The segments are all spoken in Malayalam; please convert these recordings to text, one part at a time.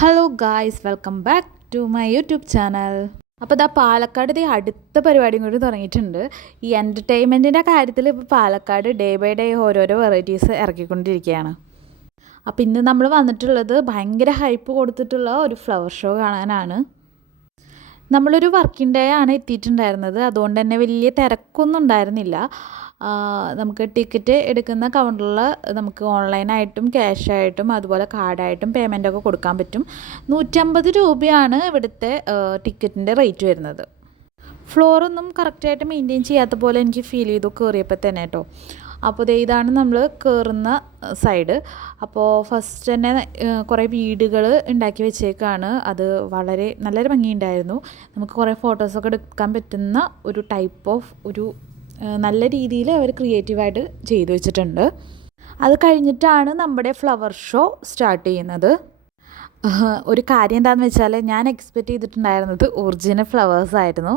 Hello guys, welcome back to my YouTube channel. അപ്പോൾ ഇതാ പാലക്കാട് അടുത്ത പരിപാടിയും കൂടി തുടങ്ങിയിട്ടുണ്ട്. ഈ എൻ്റർടൈൻമെൻറ്റിൻ്റെ കാര്യത്തിൽ ഇപ്പോൾ പാലക്കാട് ഡേ ബൈ ഡേ ഓരോരോ വെറൈറ്റീസ് ഇറക്കിക്കൊണ്ടിരിക്കുകയാണ്. അപ്പോൾ ഇന്ന് നമ്മൾ വന്നിട്ടുള്ളത് ഭയങ്കര ഹൈപ്പ് കൊടുത്തിട്ടുള്ള ഒരു ഫ്ലവർ ഷോ കാണാനാണ്. നമ്മളൊരു വർക്കിംഗ് ഡേ ആണ് എത്തിയിട്ടുണ്ടായിരുന്നത്, അതുകൊണ്ട് തന്നെ വലിയ തിരക്കൊന്നും ഉണ്ടായിരുന്നില്ല. നമുക്ക് ടിക്കറ്റ് എടുക്കുന്ന കൗണ്ടറിൽ നമുക്ക് ഓൺലൈനായിട്ടും ക്യാഷായിട്ടും അതുപോലെ കാർഡായിട്ടും പേയ്മെൻറ്റൊക്കെ കൊടുക്കാൻ പറ്റും. 150 രൂപയാണ് ഇവിടുത്തെ ടിക്കറ്റിൻ്റെ റേറ്റ് വരുന്നത്. ഫ്ലോറൊന്നും കറക്റ്റായിട്ട് മെയിൻറ്റെയിൻ ചെയ്യാത്ത പോലെ എനിക്ക് ഫീൽ ചെയ്തു കയറിയപ്പോൾ തന്നെ കേട്ടോ. അപ്പോൾ ഇതാണ് നമ്മൾ കയറുന്ന സൈഡ്. അപ്പോൾ ഫസ്റ്റ് തന്നെ കുറേ വീടുകൾ ഉണ്ടാക്കി വെച്ചേക്കാണ്. അത് വളരെ നല്ലൊരു ഭംഗിയുണ്ടായിരുന്നു. നമുക്ക് കുറേ ഫോട്ടോസൊക്കെ എടുക്കാൻ പറ്റുന്ന ഒരു ടൈപ്പ് ഓഫ് ഒരു നല്ല രീതിയിൽ അവർ ക്രിയേറ്റീവായിട്ട് ചെയ്തു വെച്ചിട്ടുണ്ട്. അത് കഴിഞ്ഞിട്ടാണ് നമ്മുടെ ഫ്ലവർ ഷോ സ്റ്റാർട്ട് ചെയ്യുന്നത്. ഒരു കാര്യം എന്താണെന്ന് വെച്ചാൽ, ഞാൻ എക്സ്പെക്റ്റ് ചെയ്തിട്ടുണ്ടായിരുന്നത് ഒറിജിനൽ ഫ്ലവേഴ്സ് ആയിരുന്നു.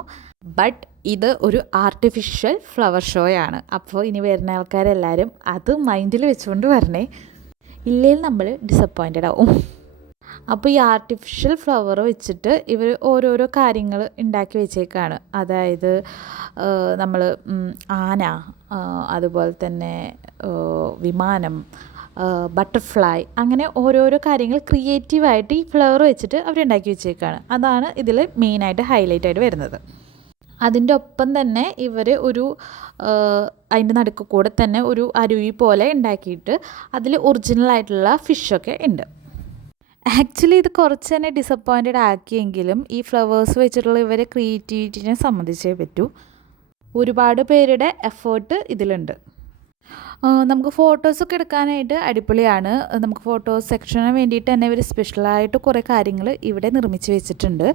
ബട്ട് ഇത് ഒരു ആർട്ടിഫിഷ്യൽ ഫ്ലവർ ഷോയാണ്. അപ്പോൾ ഇനി വരുന്ന ആൾക്കാരെല്ലാവരും അത് മൈൻഡിൽ വെച്ചുകൊണ്ട് വരണേ, ഇല്ലെങ്കിൽ നമ്മൾ ഡിസപ്പോയിൻറ്റഡ് ആവും. അപ്പോൾ ഈ ആർട്ടിഫിഷ്യൽ ഫ്ലവർ വെച്ചിട്ട് ഇവർ ഓരോരോ കാര്യങ്ങൾ ഉണ്ടാക്കി വെച്ചേക്കാണ്. അതായത് നമ്മൾ ആന, അതുപോലെ തന്നെ വിമാനം, ബട്ടർഫ്ലൈ, അങ്ങനെ ഓരോരോ കാര്യങ്ങൾ ക്രിയേറ്റീവായിട്ട് ഈ ഫ്ലവർ വെച്ചിട്ട് അവരുണ്ടാക്കി വെച്ചേക്കാണ്. അതാണ് ഇതിൽ മെയിനായിട്ട് ഹൈലൈറ്റ് ആയിട്ട് വരുന്നത്. അതിൻ്റെ ഒപ്പം തന്നെ ഇവർ അതിൻ്റെ നടുക്ക് കൂടെ തന്നെ ഒരു അരുവി പോലെ ഉണ്ടാക്കിയിട്ട് അതിൽ ഒറിജിനലായിട്ടുള്ള ഫിഷൊക്കെ ഉണ്ട്. ആക്ച്വലി ഇത് കുറച്ച് തന്നെ ഡിസപ്പോയിൻറ്റഡ് ആക്കിയെങ്കിലും ഈ ഫ്ലവേഴ്സ് വെച്ചിട്ടുള്ള ഇവരെ ക്രിയേറ്റിവിറ്റിനെ സംബന്ധിച്ചേ പറ്റൂ. ഒരുപാട് പേരുടെ എഫേർട്ട് ഇതിലുണ്ട്. നമുക്ക് ഫോട്ടോസൊക്കെ എടുക്കാനായിട്ട് അടിപൊളിയാണ്. നമുക്ക് ഫോട്ടോസ് സെക്ഷന് വേണ്ടിയിട്ട് തന്നെ ഇവർ സ്പെഷ്യലായിട്ട് കുറേ കാര്യങ്ങൾ ഇവിടെ നിർമ്മിച്ച് വെച്ചിട്ടുണ്ട്.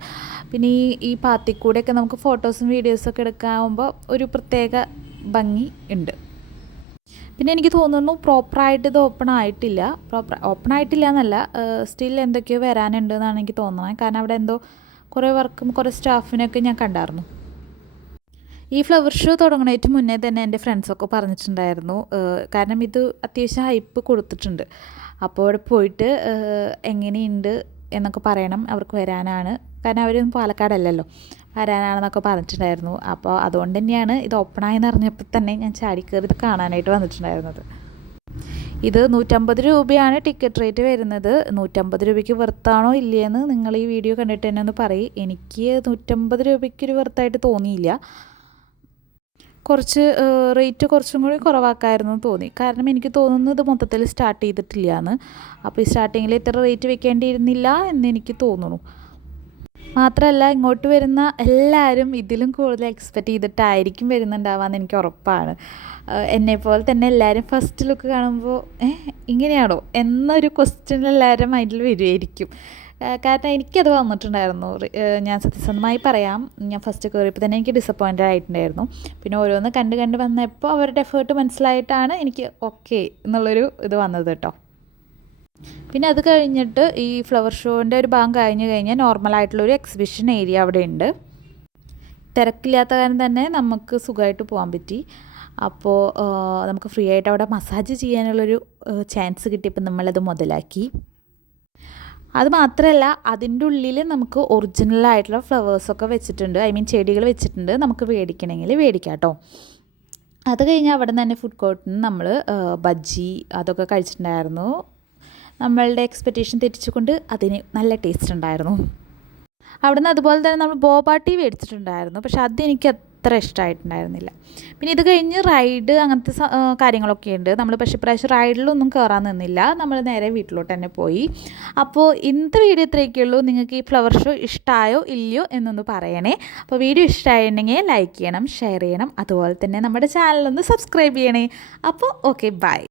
പിന്നെ ഈ പാത്തിൽ കൂടെയൊക്കെ നമുക്ക് ഫോട്ടോസും വീഡിയോസൊക്കെ എടുക്കാവുമ്പോൾ ഒരു പ്രത്യേക ഭംഗി ഉണ്ട്. പിന്നെ എനിക്ക് തോന്നുന്നു പ്രോപ്പറായിട്ട് ഇത് ഓപ്പൺ ആയിട്ടില്ല എന്നല്ല, സ്റ്റിൽ എന്തൊക്കെയോ വരാനുണ്ട് എന്നാണ് എനിക്ക് തോന്നുന്നത്. കാരണം അവിടെ എന്തോ കുറേ വർക്കും കുറേ സ്റ്റാഫിനൊക്കെ ഞാൻ കണ്ടായിരുന്നു. ഈ ഫ്ലവർ ഷോ തുടങ്ങുന്നതിന് മുന്നേ തന്നെ എൻ്റെ ഫ്രണ്ട്സൊക്കെ പറഞ്ഞിട്ടുണ്ടായിരുന്നു, കാരണം ഇത് അത്യാവശ്യം ഹൈപ്പ് കൊടുത്തിട്ടുണ്ട്. അപ്പോൾ അവിടെ പോയിട്ട് എങ്ങനെയുണ്ട് എന്നൊക്കെ പറയണം, അവർക്ക് വരാനാണ്. കാരണം അവരൊന്നും പാലക്കാടല്ലല്ലോ, വരാനാണെന്നൊക്കെ പറഞ്ഞിട്ടുണ്ടായിരുന്നു. അപ്പോൾ അതുകൊണ്ട് തന്നെയാണ് ഇത് ഓപ്പണായെന്ന് അറിഞ്ഞപ്പോൾ തന്നെ ഞാൻ ചാടിക്കയറി ഇത് കാണാനായിട്ട് വന്നിട്ടുണ്ടായിരുന്നത്. ഇത് 150 രൂപയാണ് ടിക്കറ്റ് റേറ്റ് വരുന്നത്. 150 രൂപയ്ക്ക് വെർത്താണോ ഇല്ലയെന്ന് നിങ്ങൾ ഈ വീഡിയോ കണ്ടിട്ട് തന്നെ ഒന്ന് പറയും. എനിക്ക് 150 രൂപയ്ക്കൊരു വെർത്തായിട്ട് തോന്നിയില്ല. റേറ്റ് കുറച്ചും കൂടി കുറവാക്കായിരുന്നു തോന്നി. കാരണം എനിക്ക് തോന്നുന്നു ഇത് മൊത്തത്തിൽ സ്റ്റാർട്ട് ചെയ്തിട്ടില്ല എന്ന്. അപ്പോൾ ഈ സ്റ്റാർട്ടിങ്ങിൽ ഇത്ര റേറ്റ് വെക്കേണ്ടിയിരുന്നില്ല എന്ന് എനിക്ക് തോന്നുന്നു. മാത്രമല്ല, ഇങ്ങോട്ട് വരുന്ന എല്ലാവരും ഇതിലും കൂടുതൽ എക്സ്പെക്റ്റ് ചെയ്തിട്ടായിരിക്കും വരുന്നുണ്ടാവാമെന്ന് എനിക്ക് ഉറപ്പാണ്. എന്നെപ്പോലെ തന്നെ എല്ലാവരും ഫസ്റ്റ് ലുക്ക് കാണുമ്പോൾ ഇങ്ങനെയാണോ എന്നൊരു ക്വസ്റ്റ്യൻ എല്ലാവരും മൈൻഡിൽ വരുമായിരിക്കും. കാരണം എനിക്കത് വന്നിട്ടുണ്ടായിരുന്നു. ഞാൻ സത്യസന്ധമായി പറയാം, ഞാൻ ഫസ്റ്റ് കയറിയപ്പോൾ തന്നെ എനിക്ക് ഡിസപ്പോയിൻറ്റഡ് ആയിട്ടുണ്ടായിരുന്നു. പിന്നെ ഓരോന്ന് കണ്ട് വന്നപ്പോൾ അവരുടെ എഫേർട്ട് മനസ്സിലായിട്ടാണ് എനിക്ക് ഓക്കെ എന്നുള്ളൊരു ഇത് വന്നത് കേട്ടോ. പിന്നെ അത് കഴിഞ്ഞിട്ട് ഈ ഫ്ലവർ ഷോൻ്റെ ഒരു ഭാഗം കഴിഞ്ഞാൽ നോർമലായിട്ടുള്ളൊരു എക്സിബിഷൻ ഏരിയ അവിടെ ഉണ്ട്. തിരക്കില്ലാത്ത കാരണം തന്നെ നമുക്ക് സുഖമായിട്ട് പോകാൻ പറ്റി. അപ്പോൾ നമുക്ക് ഫ്രീ ആയിട്ട് അവിടെ മസാജ് ചെയ്യാനുള്ളൊരു ചാൻസ് കിട്ടിയപ്പോൾ നമ്മളത് മുതലാക്കി. അത് മാത്രമല്ല, അതിൻ്റെ ഉള്ളിൽ നമുക്ക് ഒറിജിനലായിട്ടുള്ള ഫ്ലവേഴ്സൊക്കെ വെച്ചിട്ടുണ്ട്, ചെടികൾ വെച്ചിട്ടുണ്ട്. നമുക്ക് മേടിക്കണമെങ്കിൽ മേടിക്കാം കേട്ടോ. അത് കഴിഞ്ഞാൽ അവിടെ നിന്ന് തന്നെ ഫുഡ് കോർട്ടിൽ നിന്ന് നമ്മൾ ബജ്ജി അതൊക്കെ കഴിച്ചിട്ടുണ്ടായിരുന്നു. നമ്മളുടെ എക്സ്പെക്റ്റേഷൻ തെറ്റിച്ചുകൊണ്ട് അതിന് നല്ല ടേസ്റ്റ് ഉണ്ടായിരുന്നു. അവിടെ നിന്ന് അതുപോലെ തന്നെ നമ്മൾ ബോബ ടീ മേടിച്ചിട്ടുണ്ടായിരുന്നു, പക്ഷെ അതെനിക്ക് അത്ര ഇഷ്ടമായിട്ടുണ്ടായിരുന്നില്ല. പിന്നെ ഇത് കഴിഞ്ഞ് റൈഡ് അങ്ങനത്തെ കാര്യങ്ങളൊക്കെ ഉണ്ട്. നമ്മൾ പക്ഷേ ഇപ്രാവശ്യം റൈഡിലൊന്നും കയറാൻ നിന്നില്ല, നമ്മൾ നേരെ വീട്ടിലോട്ട് തന്നെ പോയി. അപ്പോൾ ഇന്നത്തെ വീഡിയോ ഇത്രയൊക്കെയുള്ളൂ. നിങ്ങൾക്ക് ഈ ഫ്ലവർ ഷോ ഇഷ്ടമായോ ഇല്ലയോ എന്നൊന്ന് പറയണേ. അപ്പോൾ വീഡിയോ ഇഷ്ടമായിട്ടുണ്ടെങ്കിൽ ലൈക്ക് ചെയ്യണം, ഷെയർ ചെയ്യണം, അതുപോലെ തന്നെ നമ്മുടെ ചാനലൊന്ന് സബ്സ്ക്രൈബ് ചെയ്യണേ. അപ്പോൾ ഓക്കെ, ബൈ.